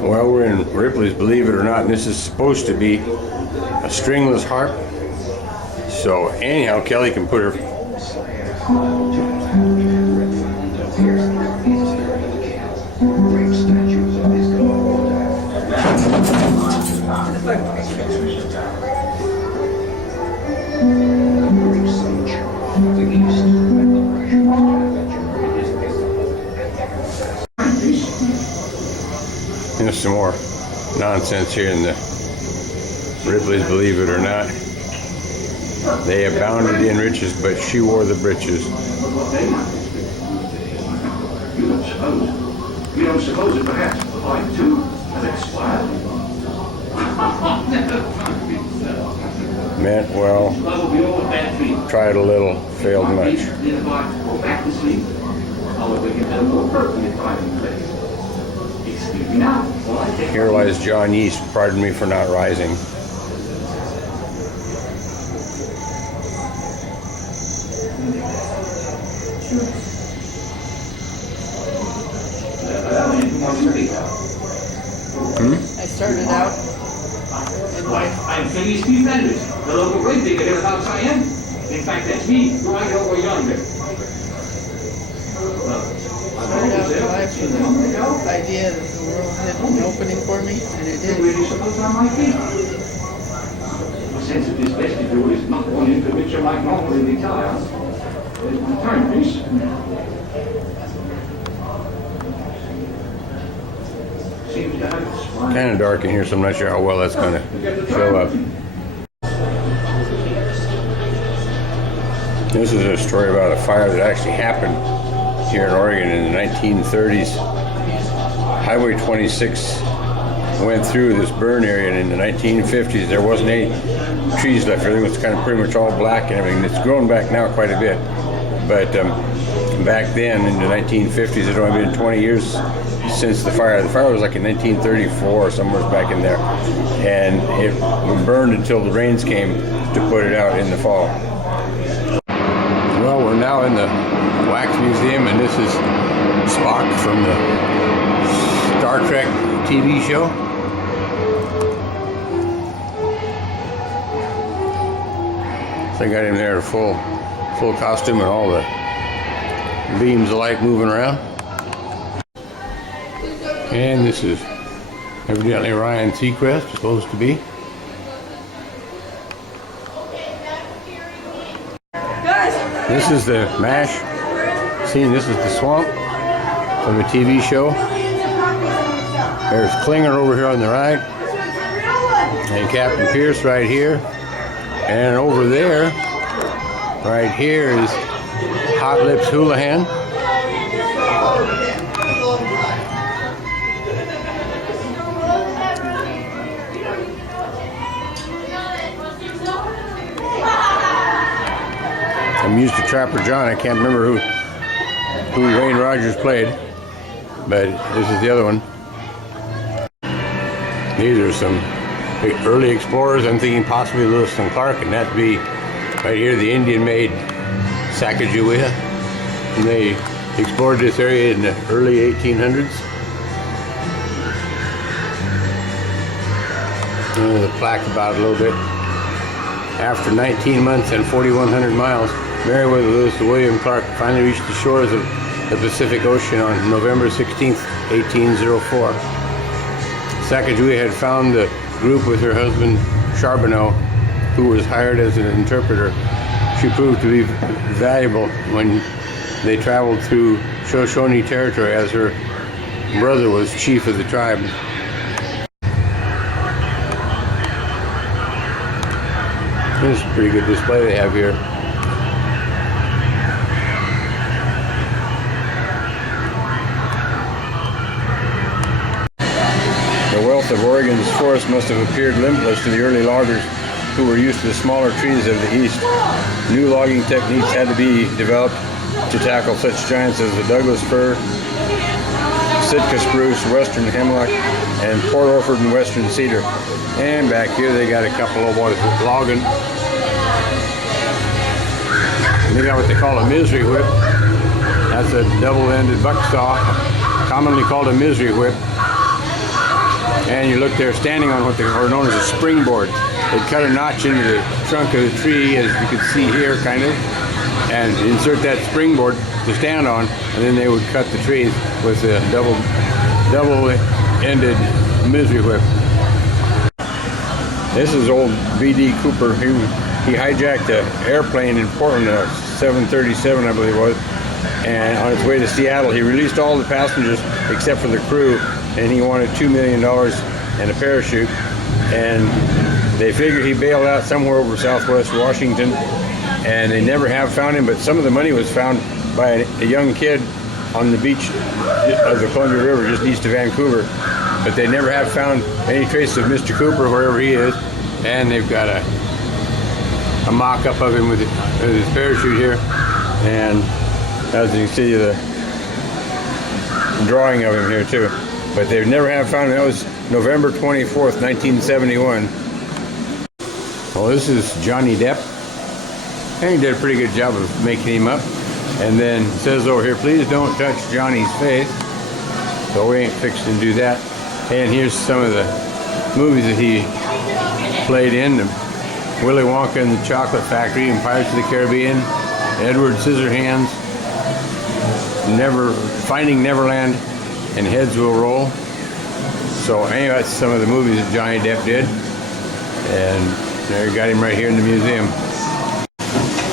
Well, we're in Ripley's Believe It or Not, and this is supposed to be a stringless harp. So anyhow, Kelly can put her There's some more nonsense here in the Ripley's Believe It or Not. They abounded in riches, but she wore the breeches. You don't suppose it perhaps applied to an expired? Meant well, tried a little, failed much. Here lies John Yeast, pardon me for not rising. I started out. I'm Phineas P. Fenders, the local grave digger hereabouts I am. In fact, that's me, right over yonder. Started out in life with the idea that the world had an opening for me, and it did. Where do you suppose I might be? The sense of this vestibule is not one into which I might normally retire. There's my timepiece. Kind of dark in here, so I'm not sure how well that's going to show up. This is a story about a fire that actually happened here in Oregon in the 1930s. Highway 26 went through this burn area, and in the 1950s there wasn't any trees left. Everything was kind of pretty much all black and everything. It's grown back now quite a bit, but back then in the 1950s, it had only been 20 years since the fire. The fire was like in 1934 or somewhere back in there, and it burned until the rains came to put it out in the fall. Well, we're now in the Wax Museum, and this is Spock from the Star Trek TV show. So they got him there in full costume and all the beams of light moving around. And this is evidently Ryan Seacrest, supposed to be. This is the MASH scene. This is the swamp from the TV show. There's Klinger over here on the right, and Captain Pierce right here, and over there, right here is Hot Lips Houlihan. I'm used to Trapper John. I can't remember who Wayne Rogers played, but this is the other one. These are some early explorers. I'm thinking possibly Lewis and Clark, and that'd be right here, the Indian-made Sacagawea. And they explored this area in the early 1800s. The plaque about it a little bit. After 19 months and 4,100 miles, Meriwether Lewis and William Clark finally reached the shores of the Pacific Ocean on November 16, 1804. Sacagawea had found the group with her husband Charbonneau, who was hired as an interpreter. She proved to be valuable when they traveled through Shoshone territory, as her brother was chief of the tribe. This is a pretty good display they have here. The wealth of Oregon's forest must have appeared limitless to the early loggers who were used to the smaller trees of the east. New logging techniques had to be developed to tackle such giants as the Douglas fir, Sitka spruce, western hemlock, and Port Orford and western cedar. And back here they got a couple of boys logging. They got what they call a misery whip. That's a double-ended buck saw, commonly called a misery whip. and you look there standing on what are known as a springboard. They cut a notch into the trunk of the tree, as you can see here, kind of, and insert that springboard to stand on, and then they would cut the trees with a double-ended misery whip. This is old B.D. Cooper. He hijacked an airplane in Portland, a 737, I believe it was, and on its way to Seattle, he released all the passengers except for the crew, and he wanted $2 million and a parachute, and they figured he bailed out somewhere over southwest Washington, and they never have found him, but some of the money was found by a young kid on the beach of the Columbia River just east of Vancouver, but they never have found any trace of Mr. Cooper wherever he is, and they've got a mock-up of him with his parachute here, and as you can see, the drawing of him here too, but they never have found him. That was November 24th, 1971. Well, this is Johnny Depp, and he did a pretty good job of making him up. And then it says over here, please don't touch Johnny's face. So we ain't fixing to do that. And here's some of the movies that he played in: Willy Wonka and the Chocolate Factory, and Pirates of the Caribbean, Edward Scissorhands, Finding Neverland, and Heads Will Roll. So anyway, that's some of the movies that Johnny Depp did. And there you got him right here in the museum.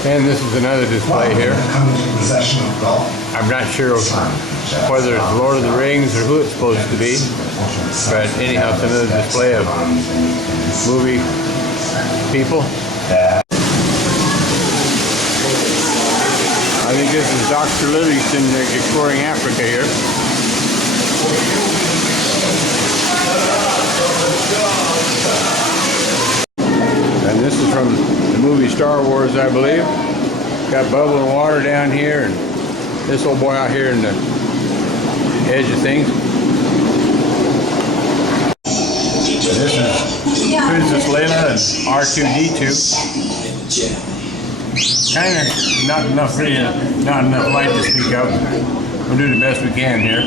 And this is another display here. I'm not sure whether it's Lord of the Rings or who it's supposed to be, but anyhow, it's another display of movie people. I think this is Dr. Livingston exploring Africa here. And this is from the movie Star Wars, I believe. Got bubbling water down here, and this old boy out here in the edge of things. This is Princess Leia and R2-D2. Kind of not enough light to speak of. We'll do the best we can here.